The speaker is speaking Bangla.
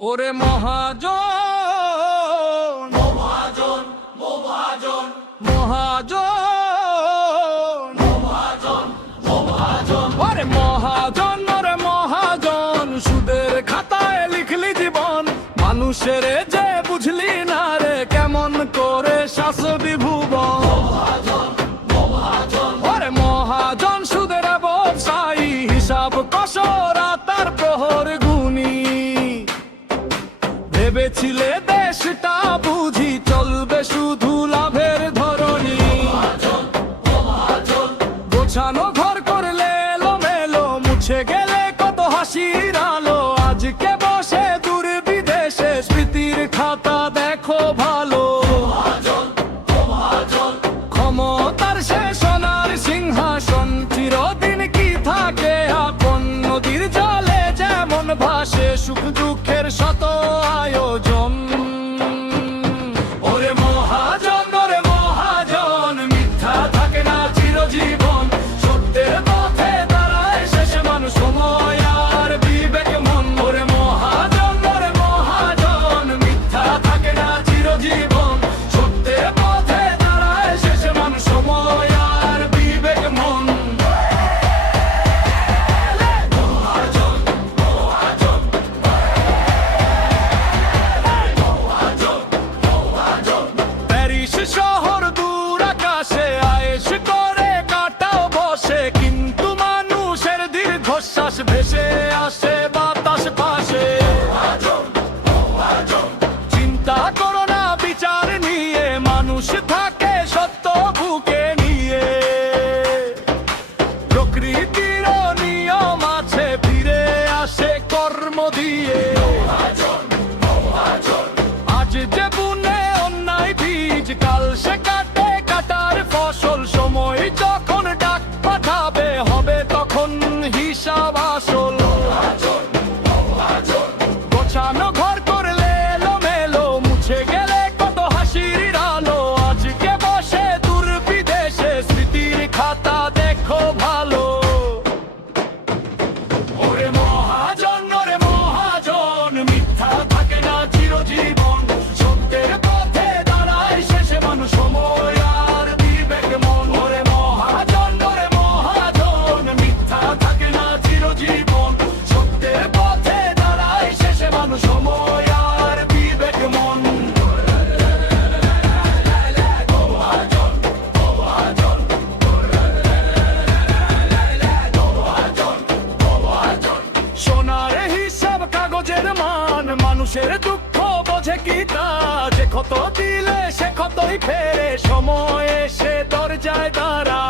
ওরে মহাজন মহাজন মহাজন মহাজন মহাজন মহাজন ওরে মহাজন ওরে মহাজন সুদের খাতায় লিখলি জীবন মানুষের যে বুঝলি না রে কেমন করে শাসবি ভুবন ওরে মহাজন সুদের ব্যবসায়ী হিসাব কসরা তার প্রহর গুনি ভেবেছিলে দেশটা বুঝি চলবে শুধু লাভের ধরনী গোছানো ঘর করলে এলোমেলো মুছে গেলে কত হাসির আলো আজকে বসে দূর বিদেশে স্মৃতির খাতা দেখো ভালো ক্ষমতার সে সোনার সিংহাসন চিরদিন কি থাকে আপন নদীর জলে যেমন ভাসে সুখ দুঃখের শত আয়োজন ওরে মহাজন মিথ্যা থাকে না চিরজীবন সত্যের পথে দাঁড়ায় শেষে মানুষ সময় আর বিবেক মন ওরে মহাজন মিথ্যা থাকে না চিরজীবন সত্যের পথে দাঁড়ায় শেষে মানুষ সময় আর বিবেক মন প্যারিস শহর দূর আকাশে আয়েশ করে কাটাও বসে কিন্তু মানুষের দীর্ঘশ্বাস ভেসে আসে বাতাস পাশে চিন্তা করো না বিচার নিয়ে মানুষ থাকে সত্য বুকে নিয়ে প্রকৃতির নিয়ম আছে ফিরে আসে কর্ম দিয়ে আজ যে বুনে অন্যায় বীজ কাল সে কাটে কাটার ফসল সময় যখন ডাক পাঠাবে হবে তখন হিসাব আসল গোছানো ঘর করলে এলোমেলো মুছে গেলে কত হাসির আলো আজকে বসে দূর বিদেশে স্মৃতির খাতা দেখো ভালো ওরে মহাজন মিথ্যা থাকে না চিরজীবন সত্যের পথে দাঁড়ায় শেষে মানুষ সময় আর বিবেক মন ওরে মহাজন মিথ্যা থাকে না চিরজীবন সত্যের পথে দাঁড়ায় শেষে মানুষ সময় আর বিবেক মন সোনার হিসাব কাগজের মান মানুষের দুঃখ বোঝে কি তা যে কত দিলে সে কতই ফেরে সময় এসে দরজায় দাঁড়া